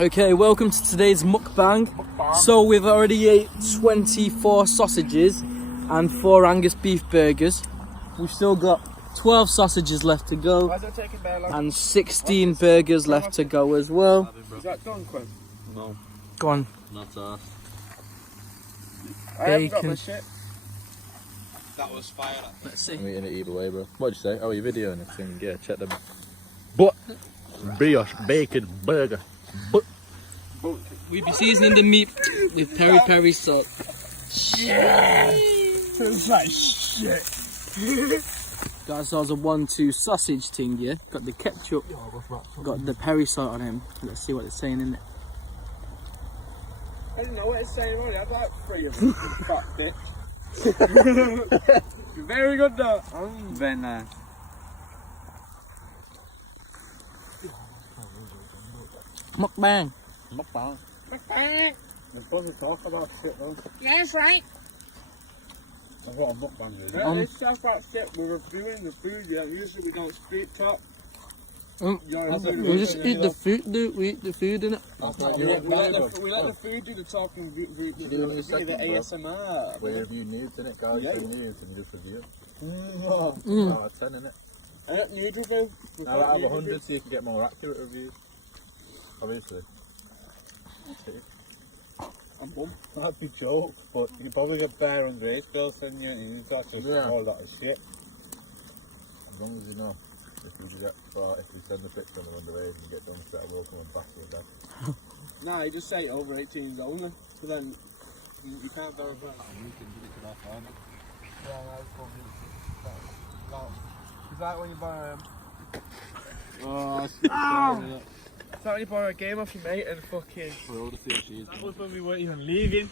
Okay, welcome to today's mukbang. So we've already ate 24 sausages and 4 Angus beef burgers. We've still got 12 sausages left to go and 16 burgers left to go as well. Is that done, Quinn? No, Go on. not us. I haven't got my Bacon. shit. That was fire. Let's see. I'm eating it either way, bro. What'd you say? Oh, you're videoing it. Thing. Yeah, check them. But brioche bacon burger. But We'll be seasoning the meat with peri peri salt. Feels like shit. Guys, that was a 1-2 sausage thing, yeah? Got the ketchup, got the peri salt on him. Let's see what it's saying in it. I didn't know what it's saying already. I'd like 3 of them. Fat dick. You're very good though. Very nice. Mukbang. Mukbang. It's fun to talk about shit though. Yeah, that's right. I've got a mukbang dude. Yeah, let's talk about shit. We're reviewing the food, yeah. Usually we don't speak talk. We just eat the food, dude. We eat the food, innit? We let the food do the talking. We do the ASMR. we review news in it, guys. Yeah. News and just review it. Oh, Oh, 10 in it. news review. Now I have 100 so you can get more accurate reviews. Obviously. I'm bum. That'd be joke, but you probably get better underage girls than you, and you've got just Yeah. all that shit. As long as you know. If we send the picture and they're underage and you get done set, we'll come and back to the bed. Nah, you just say over 18s only. So then you can't verify. Is that when you borrow It's like when you borrow a game off your mate and fucking. That was when we weren't even leaving.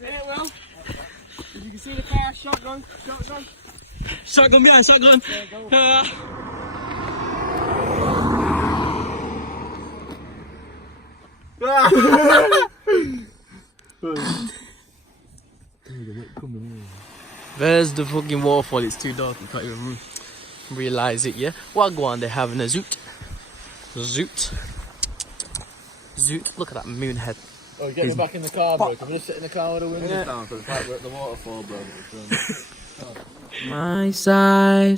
Yeah, well. If you can see the car, shotgun. Shotgun behind shotgun. There's the fucking waterfall. It's too dark. You can't even realise it, yeah? Wagwan, they're having a zoot. Zoot. Zoot. Look at that moon head. Oh, get me back in the car, bro. Can we just sit in the car with the windows down? Because it's like we're at the waterfall, bro. My size.